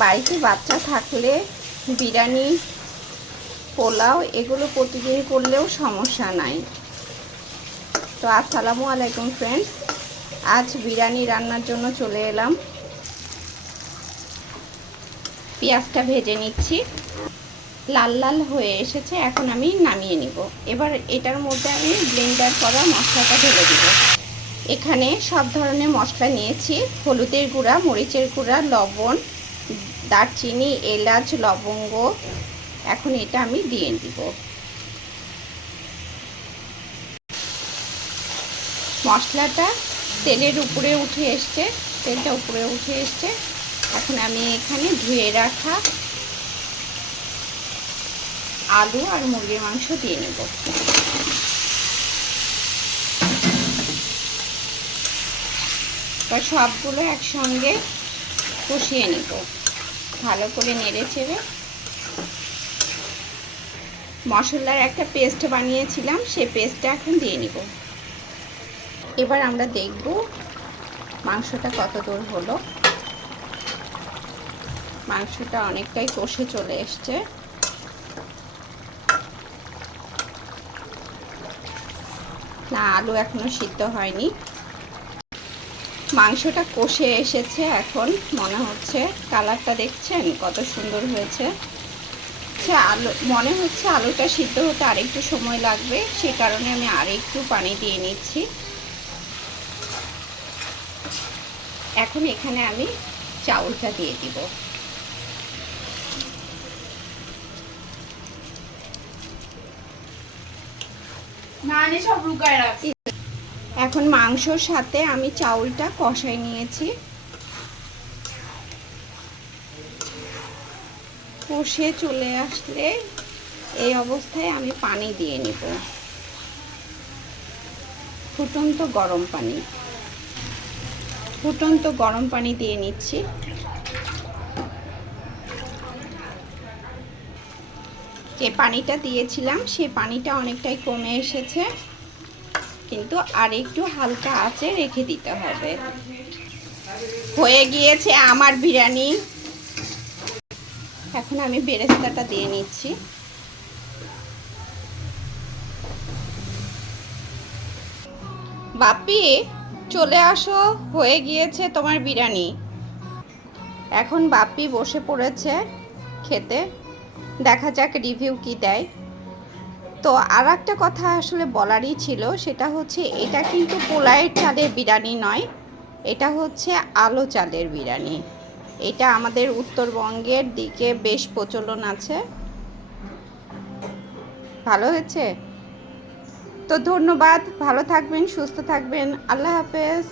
বাড়িতে বাচ্চা থাকলে বিরিয়ানি, পোলাও, এগুলো প্রতিদিন করলেও সমস্যা নাই। তো আসসালামু আলাইকুম ফ্রেন্ডস আজ বিরিয়ানি রান্নার জন্য চলে এলাম। পেঁয়াজটা ভেজে নিচ্ছি। লাল লাল হয়ে এসেছে, এখন আমি নামিয়ে নিব। এবার এটার মধ্যে আমি ব্লেন্ডার করা মশলাটা ঢেলে দিব। এখানে সব ধরনের মশলা নিয়েছি, হলুদের গুঁড়া, মরিচের গুঁড়া, লবণ দারচিনি, এলাচ, লবঙ্গ, এখন এটা আমি দিয়ে দিব। মশলাটা তেলের উপরে উঠে এসছে, তেলটা উপরে উঠে এসছে। এখন আমি এখানে ধুয়ে রাখা আলু আর মুরগির মাংস দিয়ে নেব। সবগুলো একসঙ্গে কষিয়ে নেব। ভালো করে নেড়ে চেড়ে। মশলার একটা পেস্ট বানিয়েছিলাম সেই পেস্টটা এখন দিয়ে নিব। এবার আমরা দেখব মাংসটা কত দূর হলো। মাংসটা অনেকটাই কষে চলে এসছে। না, আলু এখনও সিদ্ধ হয়নি। মাংসটা কষে এসেছে এখন। মনে হচ্ছে কালারটা দেখছেন? কত সুন্দর হয়েছে। আচ্ছা আলু, মনে হচ্ছে আলুটা সিদ্ধ হতে আরেকটু সময় লাগবে। সেই কারণে আমি আরেকটু পানি দিয়ে নিচ্ছি। এখন এখানে আমি চাউলটা দিয়ে দিব। নানি সব লুকায় রাখি এখন মাংসর সাথে আমি চাউলটা কষাই নিয়েছি। কষে চলে আসলে এই অবস্থায় আমি পানি দিয়ে নিব। ফুটন্ত গরম পানি। ফুটন্ত গরম পানি দিয়ে নিচ্ছি। যে পানিটা দিয়েছিলাম সেই পানিটা অনেকটাই কমে এসেছে। কিন্তু আর একটু হালকা আঁচে রেখে দিতে হবে। হয়ে গিয়েছে আমার বিরিয়ানি। এখন আমি বেরেস্তাটা দিয়ে নিচ্ছি। বাপি, চলে আসো। হয়ে গিয়েছে তোমার বিরিয়ানি। এখন বাপি বসে পড়েছে খেতে। দেখা যাক রিভিউ কি দেয়। তো আর একটা কথা আসলে বলারই ছিল, সেটা হচ্ছে এটা কিন্তু পোলাইয়ের চালের বিরিয়ানি নয়, এটা হচ্ছে আলো চালের বিরিয়ানি। এটা আমাদের উত্তরবঙ্গের দিকে বেশ প্রচলন আছে। ভালো হয়েছে? তো ধন্যবাদ, ভালো থাকবেন, সুস্থ থাকবেন, আল্লাহ হাফেজ।